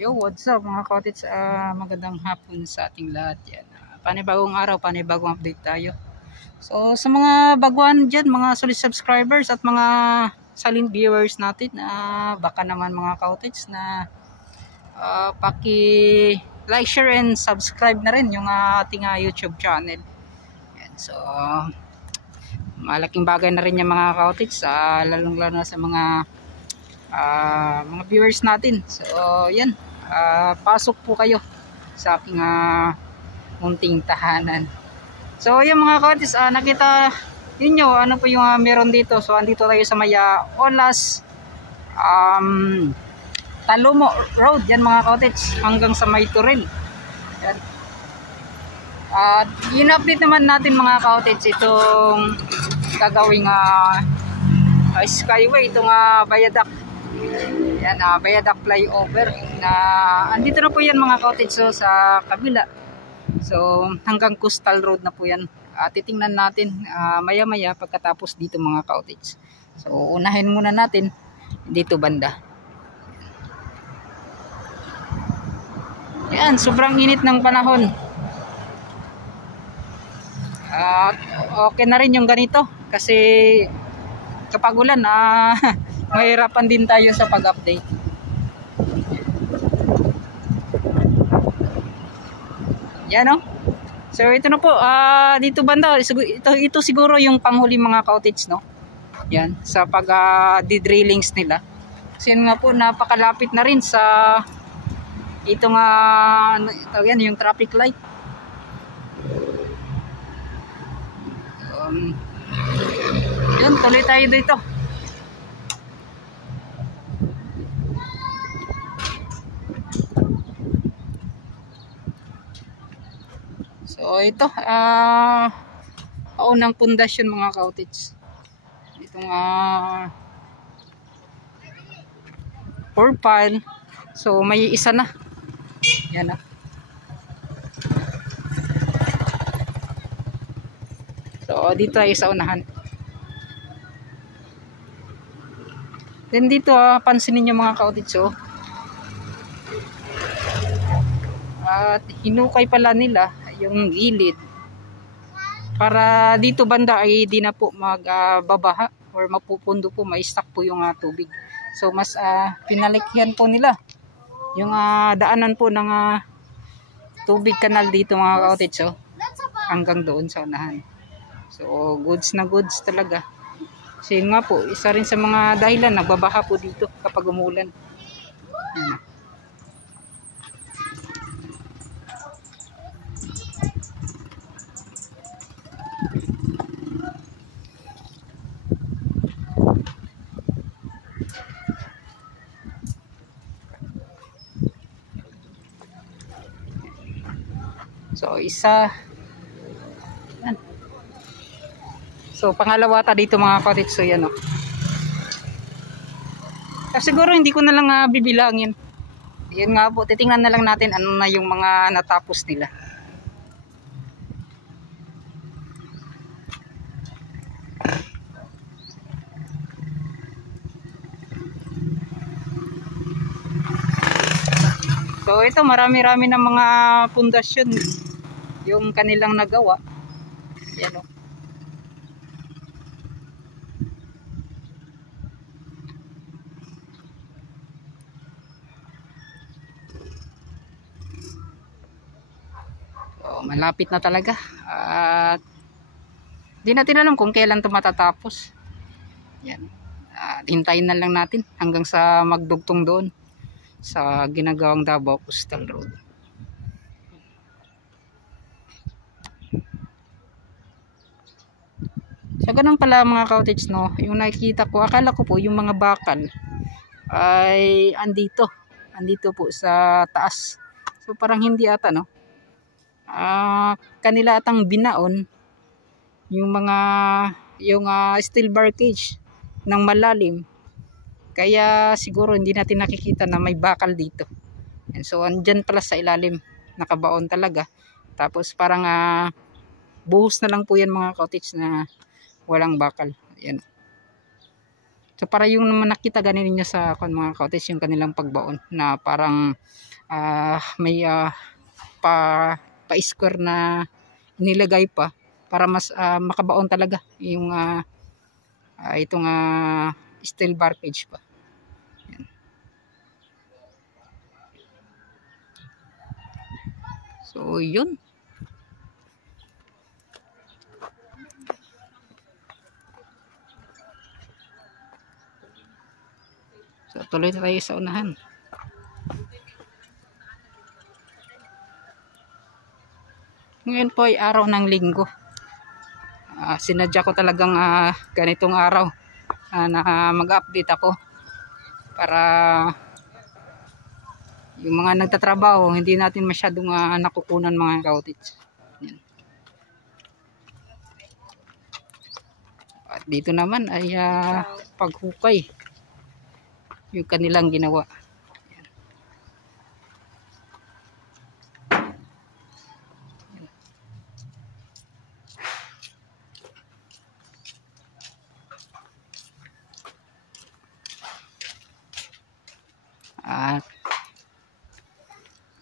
Yo, what's up mga cottage? Magandang hapon sa ating lahat. Yan. Panibagong araw, panibagong update tayo. So, sa mga baguhan dyan, mga solid subscribers at mga silent viewers natin, baka naman mga cottage na paki-like, share, and subscribe na rin yung ating YouTube channel. Yan. So, malaking bagay na rin yung mga cottage, lalong-lalo sa mga viewers natin. So, yan. Pasok po kayo sa aking munting tahanan. So yung mga cottage, nakita ninyo ano po yung meron dito. So andito tayo sa may Olas Talomo Road, yan mga cottage, hanggang sa may Turil. Yan. In-update naman natin mga cottage itong gagawing skyway, itong viaduct. Yan, viaduct flyover na andito na po yan mga cottage, so sa kabila. So hanggang Coastal Road na po yan. Titingnan natin maya maya pagkatapos dito mga cottage. So unahin muna natin dito banda. Yan, sobrang init ng panahon. Okay na rin yung ganito kasi kapag ulan mahirapan din tayo sa pag-update. Yan o. So ito na po, dito banda, ito siguro yung panghuli mga cottage, no? Yan, sa pag-drillings nila. Kasi yun nga po, napakalapit na rin sa itong yan, yung traffic light. Yun, tuloy tayo dito. So ito, unang pundasyon mga cottage. Itong 4 pile. So may isa na. Yan na. So dito tayo sa unahan. Then dito pansinin niyo mga cottage, at hinukay pala nila yung gilid para dito banda ay di na po magbabaha or mapupundo po, ma-stuck po yung tubig. So mas pinalikihan po nila yung daanan po ng tubig kanal dito mga cottage, hanggang doon sa unahan. So goods na goods talaga. Kasi nga po, isa rin sa mga dahilan nagbabaha po dito kapag umulan. So isa. Yan. So pangalawa ta dito mga cottage. So yan o. Siguro hindi ko na lang bibilangin. Yan nga po, titingnan na lang natin ano na yung mga natapos nila. So ito, marami-rami ng mga pundasyon yung kanilang nagawa. Yan o. So malapit na talaga. At di natin alam kung kailan ito matatapos. Yan. Hintayin na lang natin hanggang sa magdugtong doon sa ginagawang Davao Coastal Road. So ganun pala mga cottage, no? Yung nakikita ko, akala ko po yung mga bakal ay andito po sa taas. So parang hindi ata, no? Kanila atang binaon yung steel bar cage ng malalim. Kaya siguro hindi natin nakikita na may bakal dito. And so andyan pala sa ilalim, nakabaon talaga. Tapos parang buhos na lang po yan mga cottage na walang bakal. Yan. So para yung nakita ganin niyo sa mga cottage yung kanilang pagbaon na parang may pa-square na nilagay pa para mas makabaon talaga yung itong steel bar cage pa. Yan. So yun. So tuloy tayo sa unahan. Ngayon po ay araw ng linggo. Sinadya ko talagang ganitong araw na mag-update ako para yung mga nagtatrabaho hindi natin masyadong nakukunan mga cottage. Yan. At dito naman ay paghukay yung kanilang ginawa. At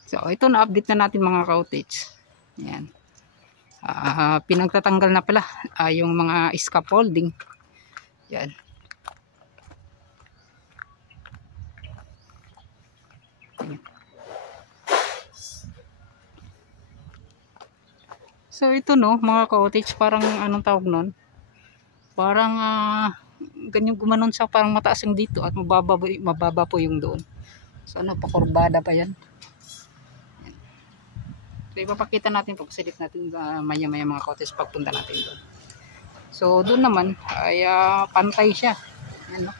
so ito na update na natin mga cottage. Yan. Pinagtatanggal na pala yung mga scaffolding. Yan. So ito no mga cottage, parang anong tawag nun? Parang ganyan gumanon sa parang mataas yung dito at mababa po yung doon. So ano, pakurbada pa yan. So ipapakita natin pag silip natin maya mga cottage pagpunta natin doon. So doon naman ay pantay siya. Yan no.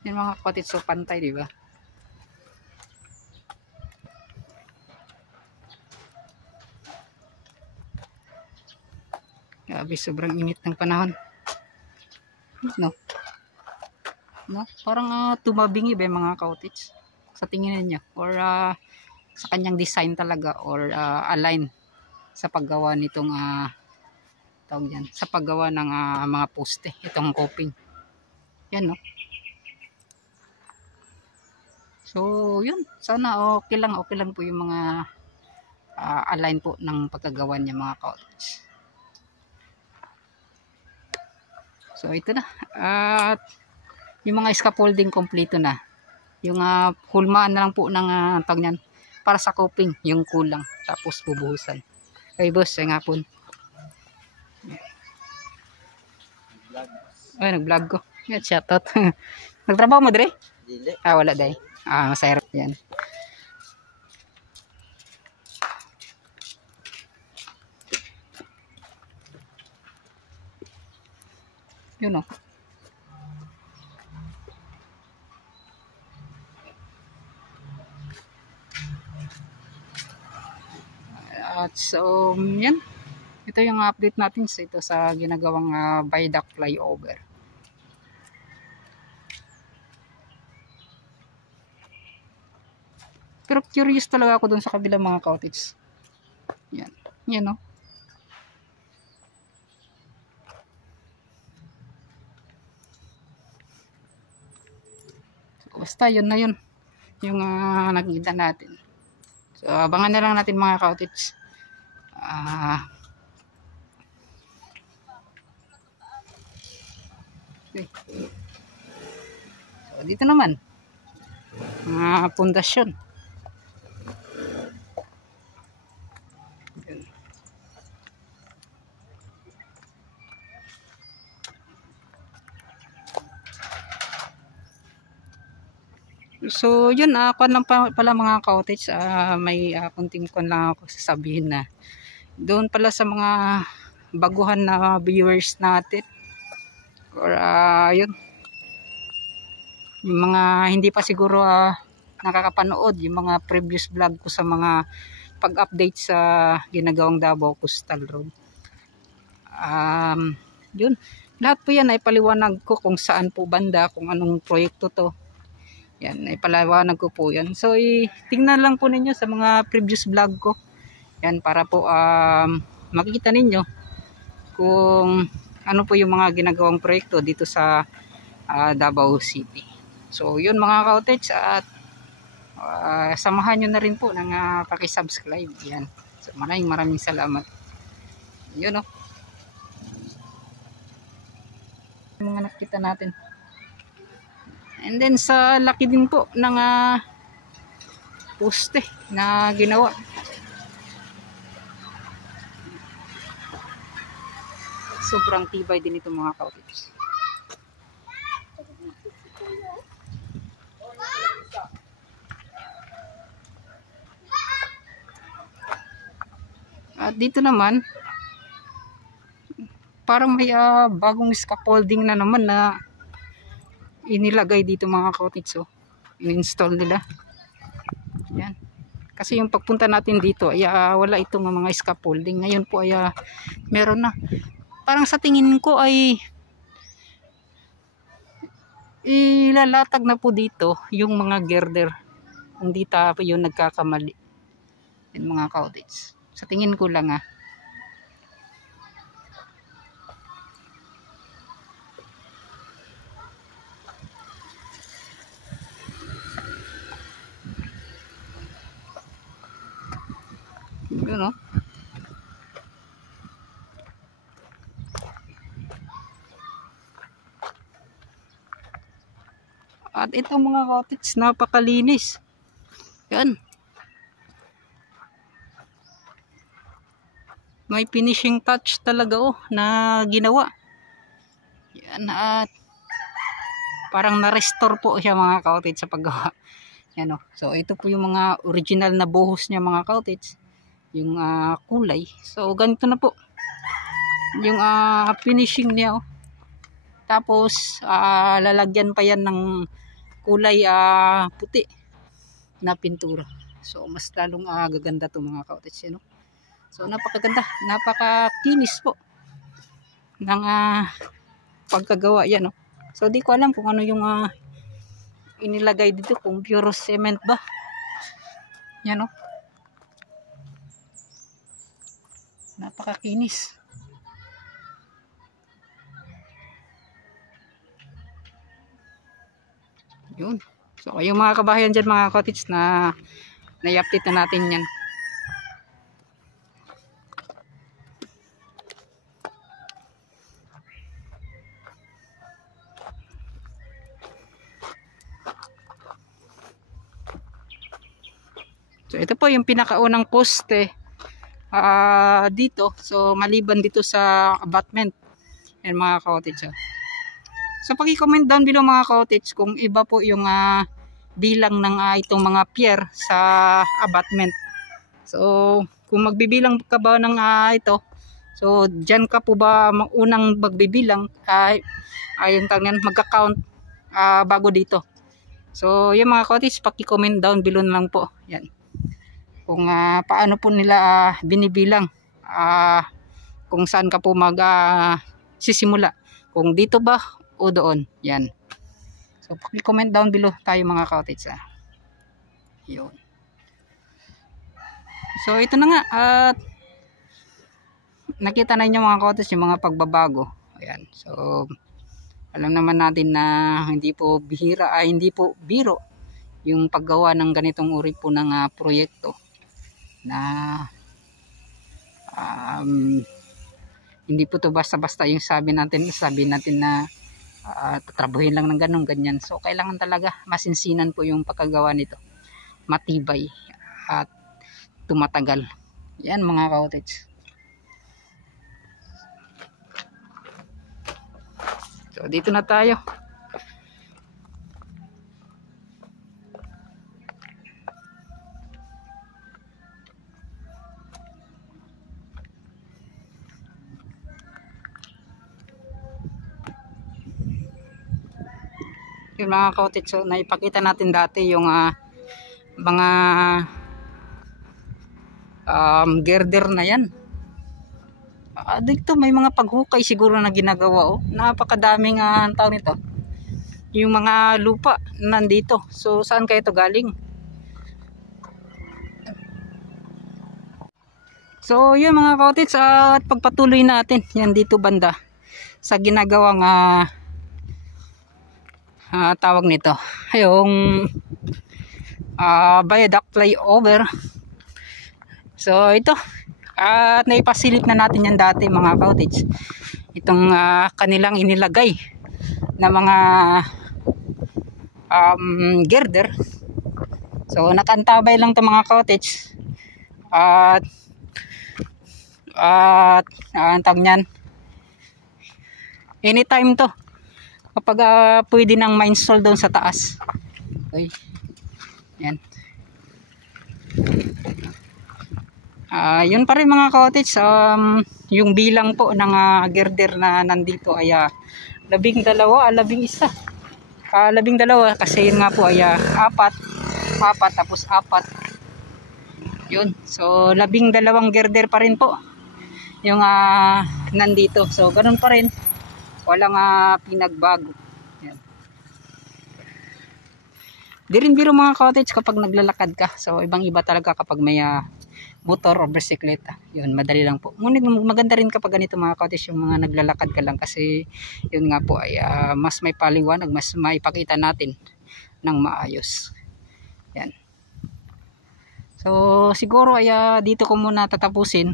Yan mga cottage, so pantay, di ba? Grabe, sobrang init ng panahon. No? No? Parang tumabingi ba yung mga cottage? Sa tingin niya or sa kanyang design talaga or align sa paggawa nitong tawag yan, sa paggawa ng mga poste, itong coping. Yan no. So, yun. Sana okay lang po yung mga align po ng pagkagawa niya mga cottage. So, ito na. At yung mga scaffolding kompleto na. Yung hulmaan na lang po ng tawag niyan para sa coping, yung kulang. Tapos bubuhusan. Okay, boss, ay nga po. Ay, nag-vlog ko. Yan, shoutout. Nagtrabaho mo, Dre? Dili. Wala, Day. Masayro yan. Yun o. At so, yan. Ito yung update natin sa ginagawang viaduct flyover. Pero curious talaga ako dun sa kabilang mga cottage. Yan. Yan no. So, basta yun na yun. Yung nakikita natin. So abangan na lang natin mga cottage. Okay. So dito naman. Pundasyon. So yun, kuan lang pala mga cottage, may kunting kuan lang ako sasabihin na doon pala sa mga baguhan na viewers natin or yun, yung mga hindi pa siguro nakakapanood yung mga previous vlog ko sa mga pag-update sa ginagawang Davao Coastal Road. Yun, lahat po yan ay paliwanag ko kung saan po banda, kung anong proyekto to. Yan, ay paliwanag ko po yan. So tingnan lang po ninyo sa mga previous vlog ko. Yan, para po makikita ninyo kung ano po yung mga ginagawang proyekto dito sa Davao City. So yun mga ka-outage, at samahan nyo na rin po ng pakisubscribe. Yan. So maraming salamat. Yun o. Yung mga nakita natin. And then sa laki din po ng poste na ginawa. Sobrang tibay din ito mga ka-outage. At dito naman, parang may bagong scaffolding na naman na inilagay dito mga ka-outage. So, in-install nila. Yan. Kasi yung pagpunta natin dito ay wala itong mga scaffolding. Ngayon po ay meron na. Parang sa tingin ko ay ilalatag na po dito yung mga girder. Kung di tayo yung nagkakamali. Yan mga ka-outage. Sa tingin ko lang Yun o. At itong mga ka-outage, napakalinis. Yan. May finishing touch talaga na ginawa. Yan, at parang na-restore po siya mga ka-outage sa paggawa. Yan o. So ito po yung mga original na buhos niya mga ka-outage. Yung kulay. So ganito na po. Yung finishing niya o. Tapos lalagyan pa yan ng kulay puti na pintura. So mas lalong gaganda to mga ka-outage. Yan o. So napakaganda, napakakinis po ng pagkagawa yan no. So di ko alam kung ano yung inilagay dito, kung pure cement ba. Yan no. Napakakinis. Yun. So yung mga kabahayan dyan mga cottage na i-update na natin yan. So ito po yung pinakaunang poste dito. So maliban dito sa abutment. Yan mga ka-outage. So paki-comment down below mga ka-outage kung iba po yung bilang ng itong mga pier sa abutment. So kung magbibilang ka ba ng ito, so dyan ka po ba unang magbibilang ayun tangan magka-count bago dito. So yung mga ka-outage, paki-comment down below na lang po. Yan. Kung paano po nila binibilang, kung saan ka po sisimula, kung dito ba o doon. Yan. So paki-comment down below tayo mga ka-outage. Yun. So ito na nga, at nakita na niyo mga ka-outage yung mga pagbabago. Ayan. So alam naman natin na hindi po bihira, hindi po biro yung paggawa ng ganitong uri po ng proyekto na hindi po to basta-basta yung sabi natin na tatrabuhin lang ng ganyan. So kailangan talaga masinsinan po yung pagkagawa nito, matibay at tumatagal. Yan mga ka-outage. So dito na tayo. Yung mga ka-outage, so naipakita natin dati yung mga girder na yan. Dito may mga paghukay siguro na ginagawa, oh. Napakadaming ang tawag nito. Yung mga lupa nandito. So saan kaya ito galing? So yun mga kaotits, at pagpatuloy natin yan dito banda sa ginagawang tawag nito, yung viaduct flyover. So ito, at naipasilip na natin yan dati mga kaotits, itong kanilang inilagay na mga girder. So nakantabay lang to mga kaotits, at ang tawag niyan, anytime to kapag pwede nang ma-install doon sa taas. Okay. Yan. Yun pa rin mga cottage, yung bilang po ng girder na nandito ay 12, 11, 12 kasi yun nga po ay 4 tapos 4 yun. So 12 girder pa rin po yung nandito. So ganun pa rin, walang pinagbago. Yan. Di rin biro mga cottage kapag naglalakad ka. So ibang iba talaga kapag may motor o bisikleta. Yun, madali lang po. Ngunit maganda rin kapag ganito mga cottage, yung mga naglalakad ka lang, kasi yun nga po ay mas may paliwanag, mas maipakita natin ng maayos. Yan. So siguro ay dito ko muna tatapusin.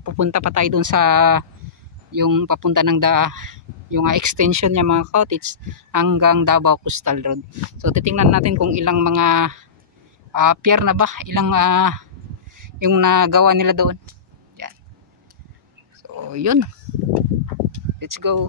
Pupunta pa tayo dun sa yung papunta ng yung extension niya mga cottage hanggang Davao Coastal Road. So titingnan natin kung ilang mga pier na ba, ilang yung nagawa nila doon. Yan. So yun, let's go.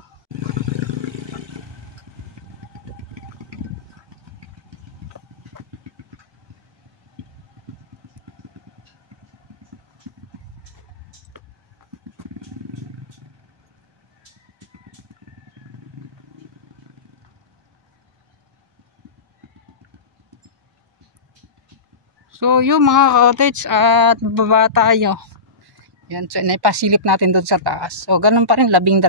So yung mga cottage, at baba tayo. Yan, so naipasilip natin doon sa taas. So ganun pa rin, 12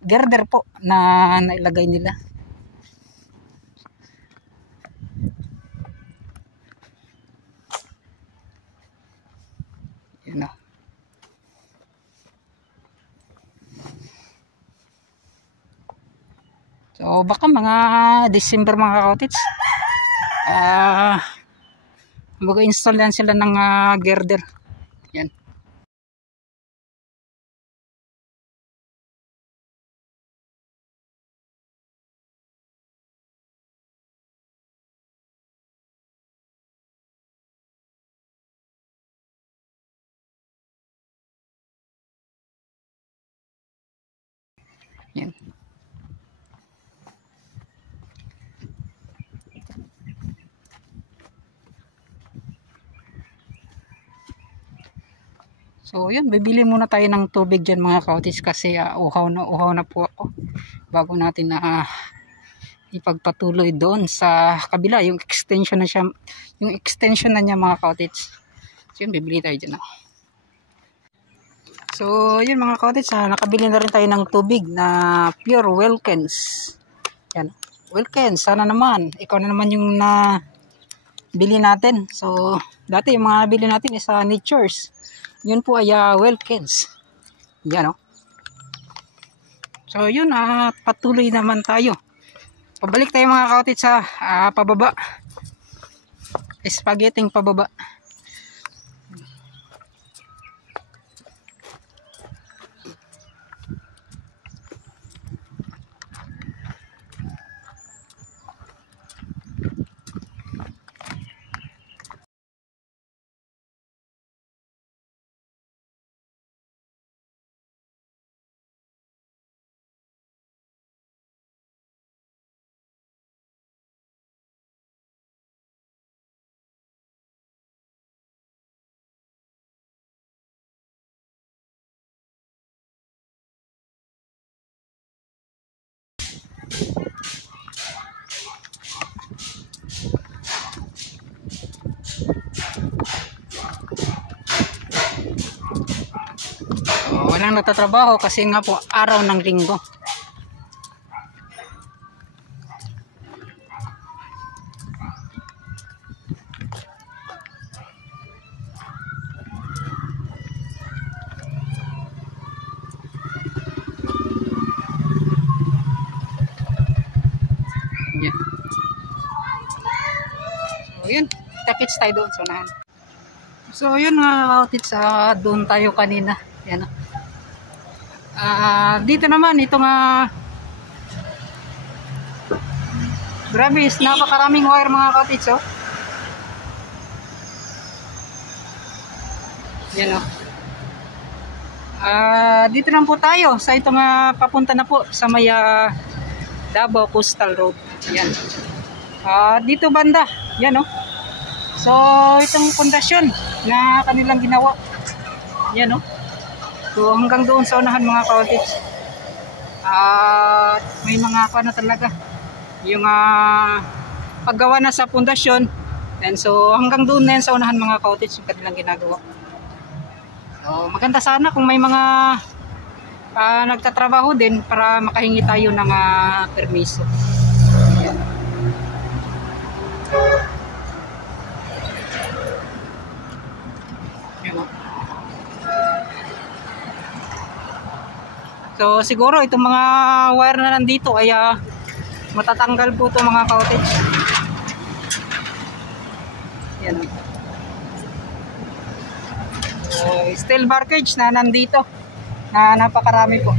girder po na nailagay nila. Yan o. So baka mga December mga cottage, mag-install yan sila ng girder. Yan. Yan. So yun, bibili muna tayo ng tubig dyan mga cottage, kasi uhaw na po ako bago natin ipagpatuloy doon sa kabila, yung extension na siya, yung extension na niya mga cottage. So yun, bibili tayo dyan. So yun mga cottage, nakabili na rin tayo ng tubig na pure Wilkins. Yan, Wilkins, sana naman ikaw na naman yung bili natin. So dati yung mga bili natin is Nature's, yun po ay Wilkins. Yan o. So yun, patuloy naman tayo. Pabalik tayo mga cottage sa pababa. Spaghetti pababa. walang nagtatrabaho kasi nga po araw ng linggo. Yan. So yun, takits tayo doon sa unahan. So yun nga outfit sa doon tayo kanina. Yan. Dito naman ito nga grabe, napakaraming wire mga outfits oh. Yan oh. Dito lang po tayo sa ito nga papunta na po sa may Davao Coastal Road. Yan. Dito banda. Yan oh. So, itong pundasyon na kanilang ginawa. Yan, no? So, hanggang doon sa unahan mga ka-outfits. May mga na talaga. Yung paggawa na sa pundasyon. And so, hanggang doon na yan sa unahan mga ka-outfits yung kanilang ginagawa. So, maganda sana kung may mga nagtatrabaho din para makahingi tayo ng permiso. Yan. So siguro itong mga wire na nandito ay matatanggal po ito mga ka-outfits. Yan. So steel barkage na nandito na napakarami po.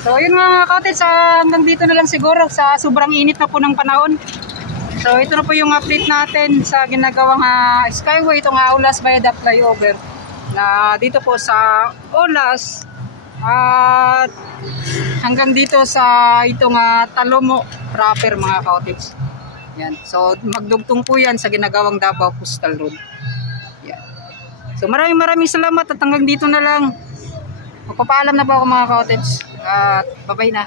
So yun mga ka-outfits, hanggang dito na lang siguro sa sobrang init na po ng panahon. So ito na po yung update natin sa ginagawang Skyway, itong Aulas Viaduct Flyover na dito po sa Aulas at hanggang dito sa itong Talomo proper mga ka-outfits. Yan. So magdugtong po yan sa ginagawang Davao Coastal Road. Yan. So maraming salamat at hanggang dito na lang. Magpapaalam na po ako mga ka-outfits. Bye bye na.